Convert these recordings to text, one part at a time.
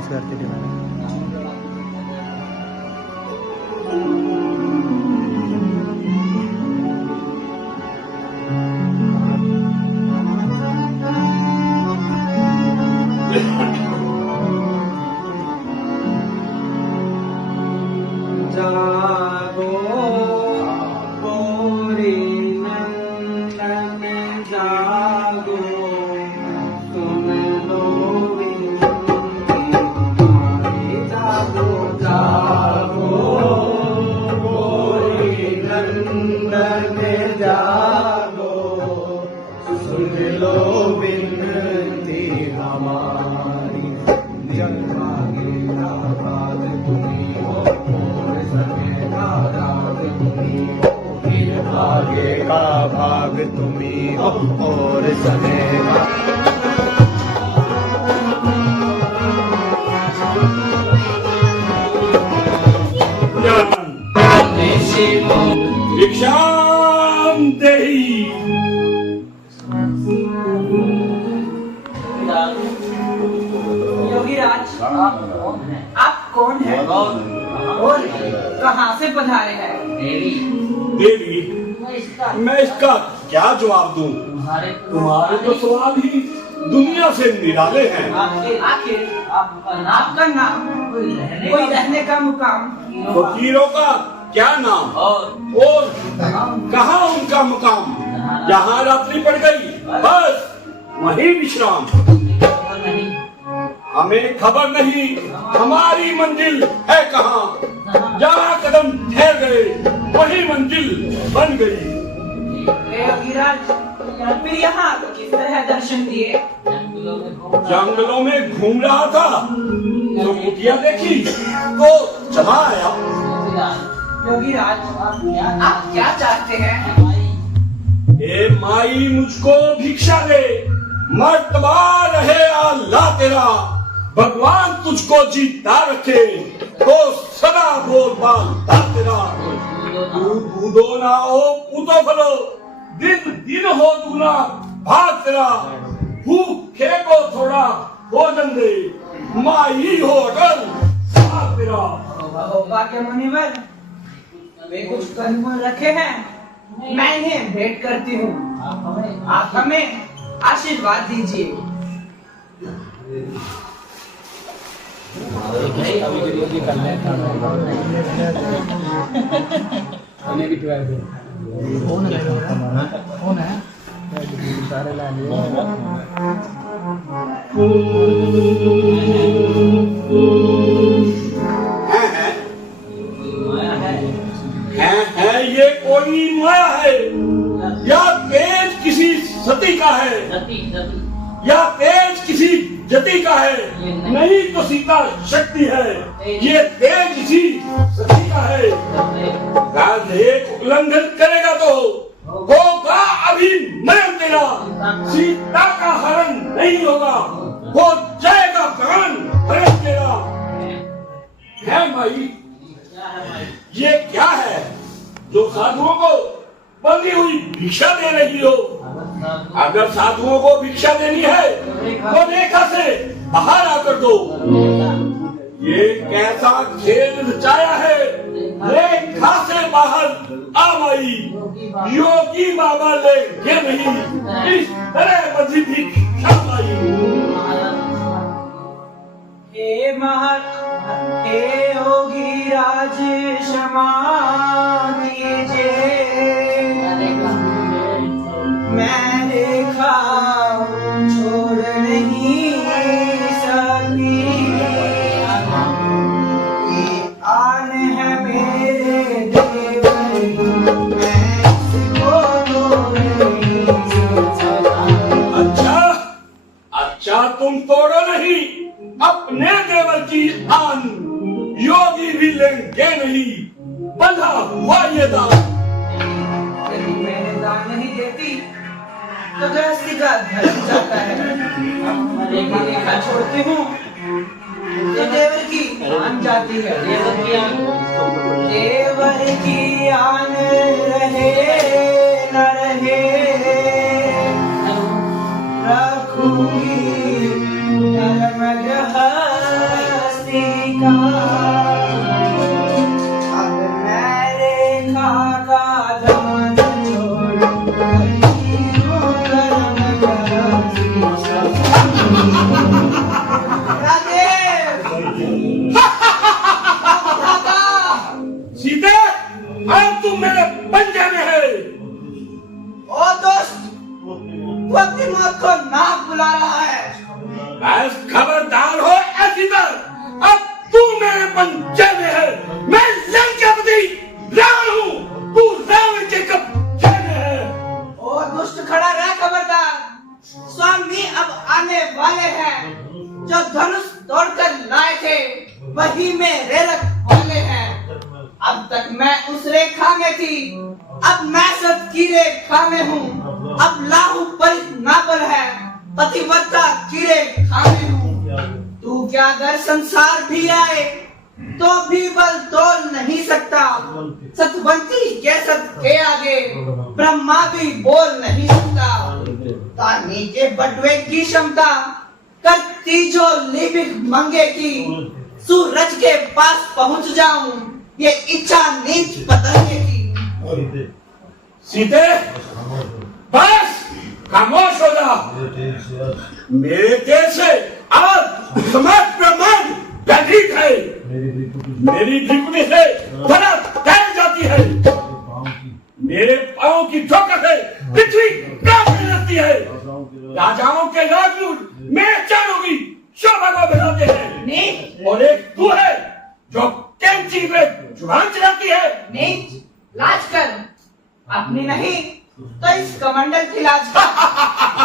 Promise करती थी मैंने। जागो गोरी नंदन जागो, सुन लो विनती हमारी। जागो जागो गोरी नंदन जागो, सुन लो विनती हमारी। जगमागे आबाद तुम्ही हो, और समय का राग तुम्ही हो। फिर भागे का भाग तुम्ही हो, और समय का भिक्षाम देहि। योगीराज, आप कौन हैं? और कहाँ से पधारे हैं? देवी, मैं इसका क्या जवाब दूं? तुम्हारे तो सवाल ही दुनिया से निराले हैं। आखिर आपका नाम, कोई रहने का मुकाम? फकीरों का क्या नाम और कहाँ उनका मुकाम? जहाँ रात्रि पड़ गई बस वहीं विश्राम। हमें खबर नहीं हमारी मंजिल है कहाँ। जहाँ कदम ठहर गए वही मंजिल बन गई। योगीराज, फिर यहाँ किस तरह दर्शन दिए? जंगलों में घूम रहा था तो कुटिया देखी तो चला आया। योगीराज, आप क्या चाहते हैं? ए माई, मुझको भिक्षा दे, मर्तबा रहे अल्लाह तेरा। भगवान तुझको जीता रखे तो सदा बोलबाला तेरा। तू बूदो ना हो पूतो फलो, दिन दिन हो दूना भाग तेरा। भूखे को थोड़ा भोजन दे, माई हो अकल भाग तेरा। भाग्य मुनिवर, वे कुछ कर्म रखे हैं, मैं इन्हें भेंट करती हूँ। आप हमें आशीर्वाद दीजिए। कौन है सारे ला लिए। है ये कोई माया है या तेज किसी सती का है? या तेज किसी जति का है? नहीं तो सीता शक्ति है, ये तेज किसी सती का है। एक उल्लंघन करेगा तो होगा अभी मरण तेरा। सीता का हरण नहीं होगा, हो जाएगा प्राण हरण तेरा। है माई, ये क्या है जो साधुओं को बंधी हुई भिक्षा दे रही हो? अगर साधुओं को भिक्षा देनी है तो रेखा से बाहर आकर दो। ये कैसा खेल रचाया है, रेखा से बाहर आ माई। योगी बाबा लेंगे नहीं इस तरह बंधी भिक्षा माई। हे महत, हे योगीराज, क्षमा कीजिए। मैं रेखा छोड़ नहीं सकती। ये आन है मेरे देवर, मैं इसको तोड़ नहीं सकता। अच्छा तुम तोड़ो नहीं अपने देवर की आन। योगी भी लेंगे नहीं बंधा हुआ ये दान। यदि मैंने दान नहीं देती तो गृहस्थी का धर्म जाता है। लेकिन रेखा छोड़ती हूँ तो देवर की आन जाती है। देवर की आन रहे न रहे, रखूंगी धर्म ग्रह मौत को नाक बुला रहा है। बस खबरदार हो ऐसी बात। अब तू मेरे पंजे में है, मैं लंकापति रावण हूँ, तू रावण के कब्जे में है। ओ दुष्ट खड़ा रह, खबरदार। स्वामी अब आने वाले हैं। जो धनुष तोड़कर लाए थे वही मेरे रखवाले हैं। अब तक मैं उस रेखा में थी, अब मैं सब की रेखा में हूँ। अब लाहू पर नापर है, पतिव्रता की रेखा में हूँ। तू क्या अगर संसार भी आए तो भी बल तोड़ नहीं सकता। सतवंती के सत के आगे ब्रह्मा भी बोल नहीं सकता। तानी के बटुए की क्षमता करती जो लिपिक मंगे की। सूरज के पास पहुंच जाऊं ये इच्छा नीच पतंगे की। सीते बस खामोश हो जा। मेरे देश से आज समाज ब्रह्मांड व्यथित है। मेरी भ्रिकुटी से धरा तैर जाती है। मेरे पांव की ठोकर से पृथ्वी कांपने लगती है। राजाओं के राजदूत मेरे चरणों की शोभा को बढ़ाते हैं। नीच, और एक तू है जो कैंची में जुबान चलाती है। नीच, लाज कर। अपनी नहीं तो इस कमंडल की लाज कर,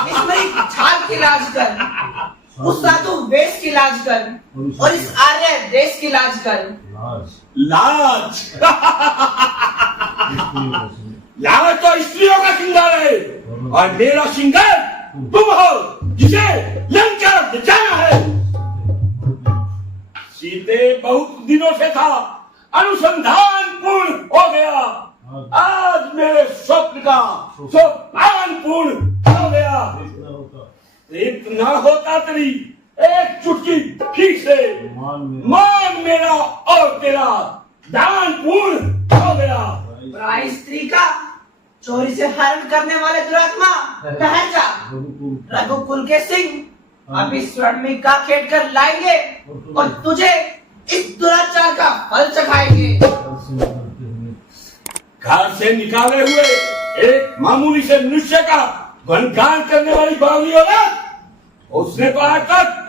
इस मेरी छाल की लाज कर, उस साधु वेश की लाज कर और इस आर्य देश की लाज कर। लाज लाज तो स्त्रियों का श्रृंगार है और मेरा श्रृंगार तुम हो जिसे लंका जाना है। सीते बहुत दिनों से था अनुसंधान पूर्ण हो गया। आज मेरे स्वप्न का सोपान पूर्ण हो गया। तृप्त न होता तेरी एक चुटकी ठीक से मान मेरा और तेरा दान पूर्ण हो गया। पराई स्त्री का चोरी से हरण करने वाले दुरात्मा ठहर जा। रघुकुल के सिंह अभी स्वर्ण का खेत कर लाएंगे और तुझे इस दुराचार का फल चखाएंगे। घर से निकाले हुए एक मामूली से मनुष्य का गुणगान करने वाली बावली औरत, उसने तो आज तक